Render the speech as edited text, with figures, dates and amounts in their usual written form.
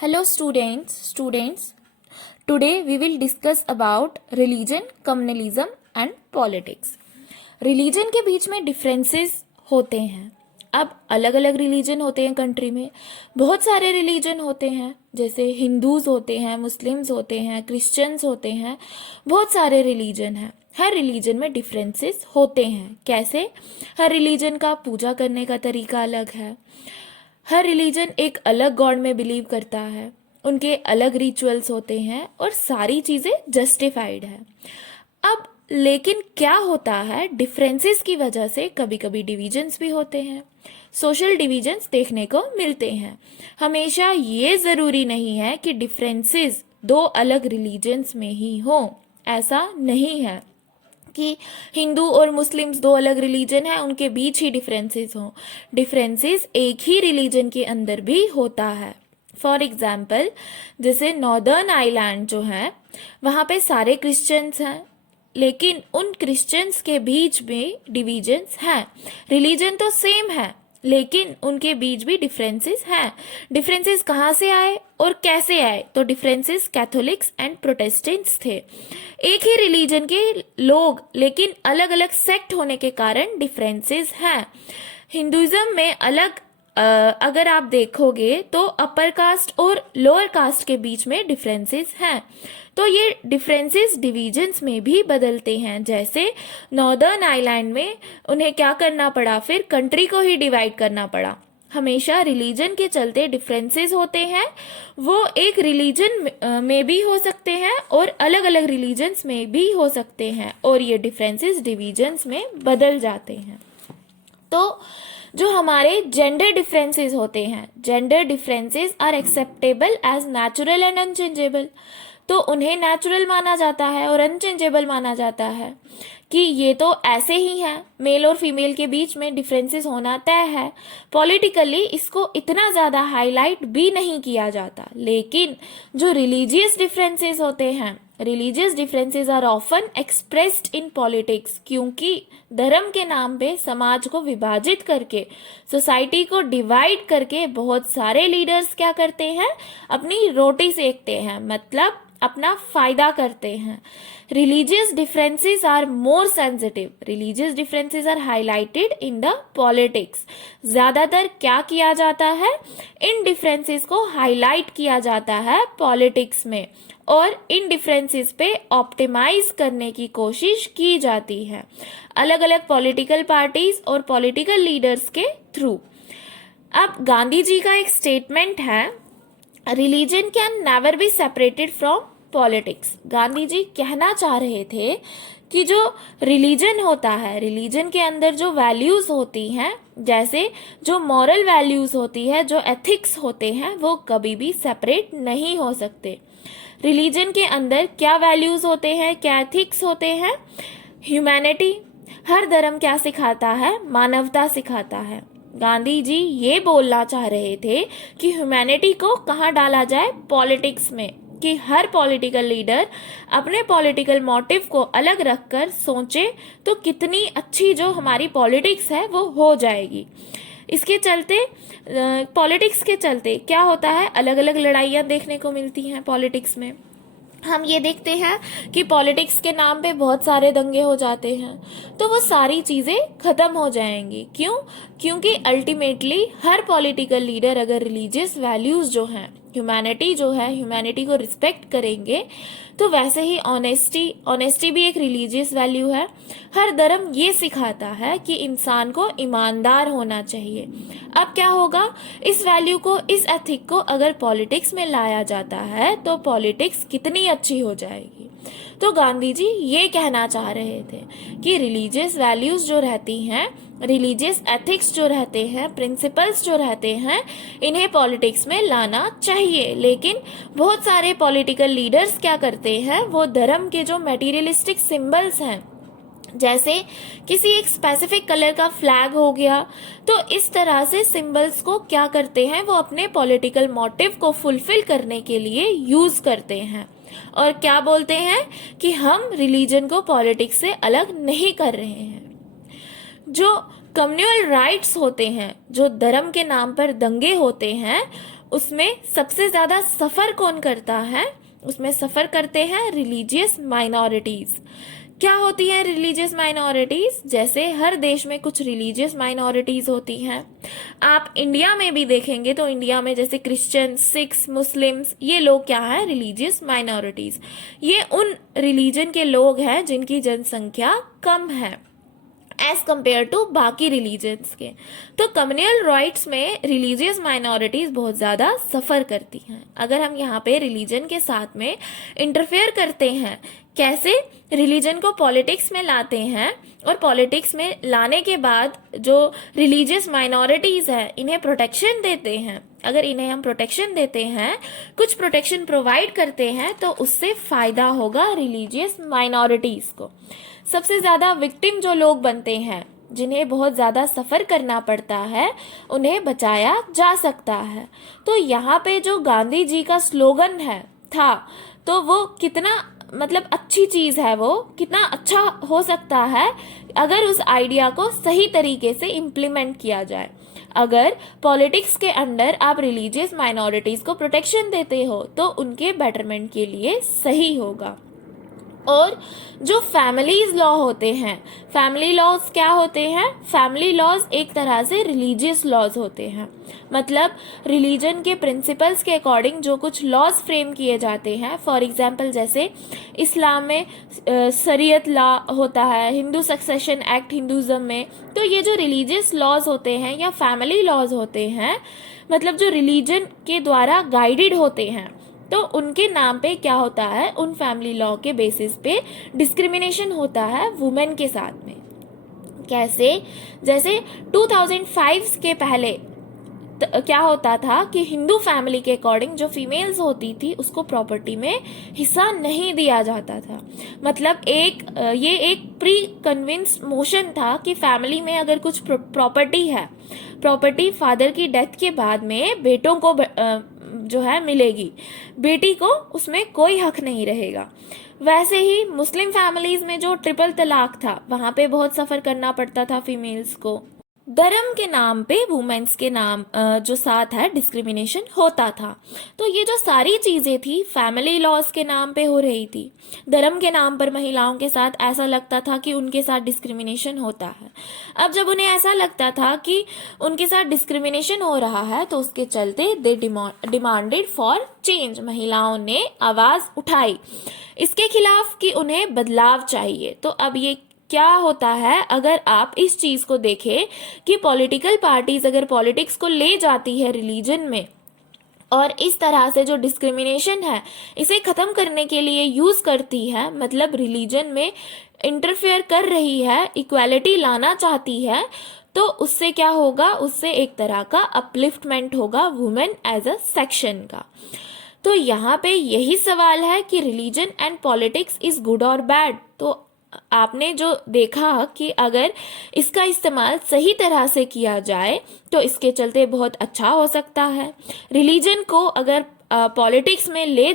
Hello students. Today we will discuss about religion, communalism and politics. Religion के बीच में differences होते हैं. अब अलग अलग रिलीजन होते हैं कंट्री में. बहुत सारे रिलीजन होते हैं, जैसे हिंदूज होते हैं, मुस्लिम्स होते हैं, क्रिश्चियंस होते हैं. बहुत सारे रिलीजन हैं. हर रिलीजन में डिफरेंसेस होते हैं. कैसे? हर रिलीजन का पूजा करने का तरीका अलग है. हर रिलीजन एक अलग गॉड में बिलीव करता है. उनके अलग रिचुअल्स होते हैं और सारी चीज़ें जस्टिफाइड है. अब लेकिन क्या होता है, डिफरेंसेस की वजह से कभी कभी डिविजन्स भी होते हैं. सोशल डिविजन्स देखने को मिलते हैं. हमेशा ये ज़रूरी नहीं है कि डिफरेंसेस दो अलग रिलीजन्स में ही हो. ऐसा नहीं है कि हिंदू और मुस्लिम्स दो अलग रिलीजन है, उनके बीच ही डिफरेंसेस हों. डिफरेंसेस एक ही रिलीजन के अंदर भी होता है. फॉर एग्जाम्पल, जैसे नॉर्दर्न आइलैंड जो है, वहाँ पे सारे क्रिश्चियंस हैं, लेकिन उन क्रिश्चियंस के बीच में डिविजन्स हैं. रिलीजन तो सेम है, लेकिन उनके बीच भी डिफरेंसेस हैं. डिफरेंसेस कहाँ से आए और कैसे आए? तो डिफरेंसेस कैथोलिक्स एंड प्रोटेस्टेंट्स थे. एक ही रिलीजन के लोग, लेकिन अलग अलग सेक्ट होने के कारण डिफरेंसेस हैं. हिंदुइज्म में अलग अगर आप देखोगे तो अपर कास्ट और लोअर कास्ट के बीच में डिफरेंसेस हैं. तो ये डिफरेंसेस डिविजन्स में भी बदलते हैं. जैसे नॉर्दर्न आइलैंड में उन्हें क्या करना पड़ा, फिर कंट्री को ही डिवाइड करना पड़ा. हमेशा रिलीजन के चलते डिफरेंसेस होते हैं. वो एक रिलीजन में भी हो सकते हैं और अलग अलग रिलीजन्स में भी हो सकते हैं, और ये डिफरेंसेस डिविजन्स में बदल जाते हैं. तो जो हमारे जेंडर डिफरेंसेस होते हैं, gender differences are acceptable as natural and unchangeable. तो उन्हें नेचुरल माना जाता है और अनचेंजेबल माना जाता है कि ये तो ऐसे ही हैं. मेल और फीमेल के बीच में डिफरेंसेस होना तय है. पॉलिटिकली इसको इतना ज़्यादा हाईलाइट भी नहीं किया जाता. लेकिन जो रिलीजियस डिफरेंसेस होते हैं, religious differences are often expressed in politics, क्योंकि धर्म के नाम पे समाज को विभाजित करके, सोसाइटी को डिवाइड करके बहुत सारे लीडर्स क्या करते हैं, अपनी रोटी सेकते हैं, मतलब अपना फायदा करते हैं. Religious differences are more sensitive. Religious differences are highlighted in the politics. ज़्यादातर क्या किया जाता है, इन डिफरेंसेस को हाईलाइट किया जाता है पॉलिटिक्स में, और इन डिफरेंसेस पे ऑप्टिमाइज करने की कोशिश की जाती है अलग अलग पॉलिटिकल पार्टीज और पॉलिटिकल लीडर्स के थ्रू. अब गांधी जी का एक स्टेटमेंट है, religion can never be separated from politics. Gandhi ji कहना चाह रहे थे कि जो रिलीजन होता है, रिलीजन के अंदर जो वैल्यूज होती हैं, जैसे जो मॉरल वैल्यूज होती है, जो एथिक्स होते हैं, वो कभी भी सेपरेट नहीं हो सकते. रिलीजन के अंदर क्या वैल्यूज होते हैं, क्या एथिक्स होते हैं? ह्यूमैनिटी. हर धर्म क्या सिखाता है? मानवता सिखाता है. गांधी जी ये बोलना चाह रहे थे कि ह्यूमैनिटी को कहाँ डाला जाए? पॉलिटिक्स में, कि हर पॉलिटिकल लीडर अपने पॉलिटिकल मोटिव को अलग रखकर सोचे तो कितनी अच्छी जो हमारी पॉलिटिक्स है वो हो जाएगी. इसके चलते पॉलिटिक्स के चलते क्या होता है, अलग अलग लड़ाइयाँ देखने को मिलती हैं पॉलिटिक्स में. हम ये देखते हैं कि पॉलिटिक्स के नाम पे बहुत सारे दंगे हो जाते हैं. तो वो सारी चीज़ें ख़त्म हो जाएंगी. क्यों? क्योंकि अल्टीमेटली हर पॉलिटिकल लीडर अगर रिलीजियस वैल्यूज़ जो हैं, ह्यूमैनिटी जो है, ह्यूमैनिटी को रिस्पेक्ट करेंगे, तो वैसे ही ऑनेस्टी भी एक रिलीजियस वैल्यू है. हर धर्म ये सिखाता है कि इंसान को ईमानदार होना चाहिए. अब क्या होगा, इस वैल्यू को, इस एथिक को अगर पॉलिटिक्स में लाया जाता है तो पॉलिटिक्स कितनी अच्छी हो जाएगी. तो गांधी जी ये कहना चाह रहे थे कि रिलीजियस वैल्यूज़ जो रहती हैं, रिलीजियस एथिक्स जो रहते हैं, प्रिंसिपल्स जो रहते हैं, इन्हें पॉलिटिक्स में लाना चाहिए. लेकिन बहुत सारे पॉलिटिकल लीडर्स क्या करते हैं, वो धर्म के जो मटेरियलिस्टिक सिंबल्स हैं, जैसे किसी एक स्पेसिफिक कलर का फ्लैग हो गया, तो इस तरह से सिंबल्स को क्या करते हैं, वो अपने पॉलिटिकल मोटिव को फुलफिल करने के लिए यूज़ करते हैं. और क्या बोलते हैं कि हम रिलीजन को पॉलिटिक्स से अलग नहीं कर रहे हैं. जो कम्युनल राइट्स होते हैं, जो धर्म के नाम पर दंगे होते हैं, उसमें सबसे ज़्यादा सफ़र कौन करता है? उसमें सफ़र करते हैं रिलीजियस माइनॉरिटीज़। क्या होती है रिलीजियस माइनॉरिटीज़? जैसे हर देश में कुछ रिलीजियस माइनॉरिटीज़ होती हैं। आप इंडिया में भी देखेंगे तो इंडिया में जैसे क्रिश्चियन, सिख्स, मुस्लिम्स, ये लोग क्या है? Religious minorities. ये उन रिलीजन के लोग हैं जिनकी जनसंख्या कम है एज कम्पेयर टू बाकी रिलीजन्स के। तो कम्युनल राइट्स में रिलीजियस माइनॉरिटीज़ बहुत ज़्यादा सफ़र करती हैं। अगर हम यहाँ पे रिलीजन के साथ में इंटरफेयर करते हैं, कैसे? रिलीजन को पॉलिटिक्स में लाते हैं और पॉलिटिक्स में लाने के बाद जो रिलीजियस माइनॉरिटीज़ हैं इन्हें प्रोटेक्शन देते हैं। अगर इन्हें हम प्रोटेक्शन देते हैं, कुछ प्रोटेक्शन प्रोवाइड करते हैं, तो उससे फ़ायदा होगा रिलीजियस माइनॉरिटीज़ को। सबसे ज़्यादा विक्टिम जो लोग बनते हैं, जिन्हें बहुत ज़्यादा सफ़र करना पड़ता है, उन्हें बचाया जा सकता है। तो यहाँ पे जो गांधी जी का स्लोगन था, तो वो कितना मतलब अच्छी चीज़ है, वो कितना अच्छा हो सकता है अगर उस आइडिया को सही तरीके से इम्प्लीमेंट किया जाए। अगर पॉलिटिक्स के अंडर आप रिलीजियस माइनॉरिटीज़ को प्रोटेक्शन देते हो तो उनके बेटरमेंट के लिए सही होगा। और जो फैमिलीज लॉ होते हैं, फैमिली लॉज क्या होते हैं? फैमिली लॉज एक तरह से रिलीजियस लॉज होते हैं। मतलब रिलीजन के प्रिंसिपल्स के अकॉर्डिंग जो कुछ लॉज फ्रेम किए जाते हैं। फॉर एग्जांपल जैसे इस्लाम में शरीयत लॉ होता है, हिंदू सक्सेशन एक्ट हिंदुज़म में। तो ये जो रिलीजियस लॉज होते हैं या फैमिली लॉज होते हैं, मतलब जो रिलीजन के द्वारा गाइडेड होते हैं, तो उनके नाम पे क्या होता है? उन फैमिली लॉ के बेसिस पे डिस्क्रिमिनेशन होता है वुमेन के साथ में। कैसे? जैसे 2005 के पहले क्या होता था कि हिंदू फैमिली के अकॉर्डिंग जो फीमेल्स होती थी उसको प्रॉपर्टी में हिस्सा नहीं दिया जाता था। मतलब ये एक प्री कन्विंस्ड मोशन था कि फैमिली में अगर कुछ प्रॉपर्टी है, प्रॉपर्टी फादर की डेथ के बाद में बेटों को जो है मिलेगी, बेटी को उसमें कोई हक नहीं रहेगा। वैसे ही मुस्लिम फैमिलीज में जो ट्रिपल तलाक था, वहाँ पे बहुत सफ़र करना पड़ता था फीमेल्स को। धर्म के नाम पे वुमेन्स के नाम जो साथ है डिस्क्रिमिनेशन होता था। तो ये जो सारी चीज़ें थी फैमिली लॉज के नाम पे हो रही थी। धर्म के नाम पर महिलाओं के साथ ऐसा लगता था कि उनके साथ डिस्क्रिमिनेशन होता है। अब जब उन्हें ऐसा लगता था कि उनके साथ डिस्क्रिमिनेशन हो रहा है तो उसके चलते दे डिमांडेड फॉर चेंज। महिलाओं ने आवाज़ उठाई इसके खिलाफ कि उन्हें बदलाव चाहिए। तो अब ये क्या होता है? अगर आप इस चीज़ को देखें कि पॉलिटिकल पार्टीज अगर पॉलिटिक्स को ले जाती है रिलीजन में और इस तरह से जो डिस्क्रिमिनेशन है इसे ख़त्म करने के लिए यूज़ करती है, मतलब रिलीजन में इंटरफेयर कर रही है, इक्वालिटी लाना चाहती है, तो उससे क्या होगा? उससे एक तरह का अपलिफ्टमेंट होगा वुमेन एज अ सेक्शन का। तो यहाँ पे यही सवाल है कि religion and politics is good और बैड। तो आपने जो देखा कि अगर इसका इस्तेमाल सही तरह से किया जाए तो इसके चलते बहुत अच्छा हो सकता है। रिलीजन को अगर पॉलिटिक्स में ले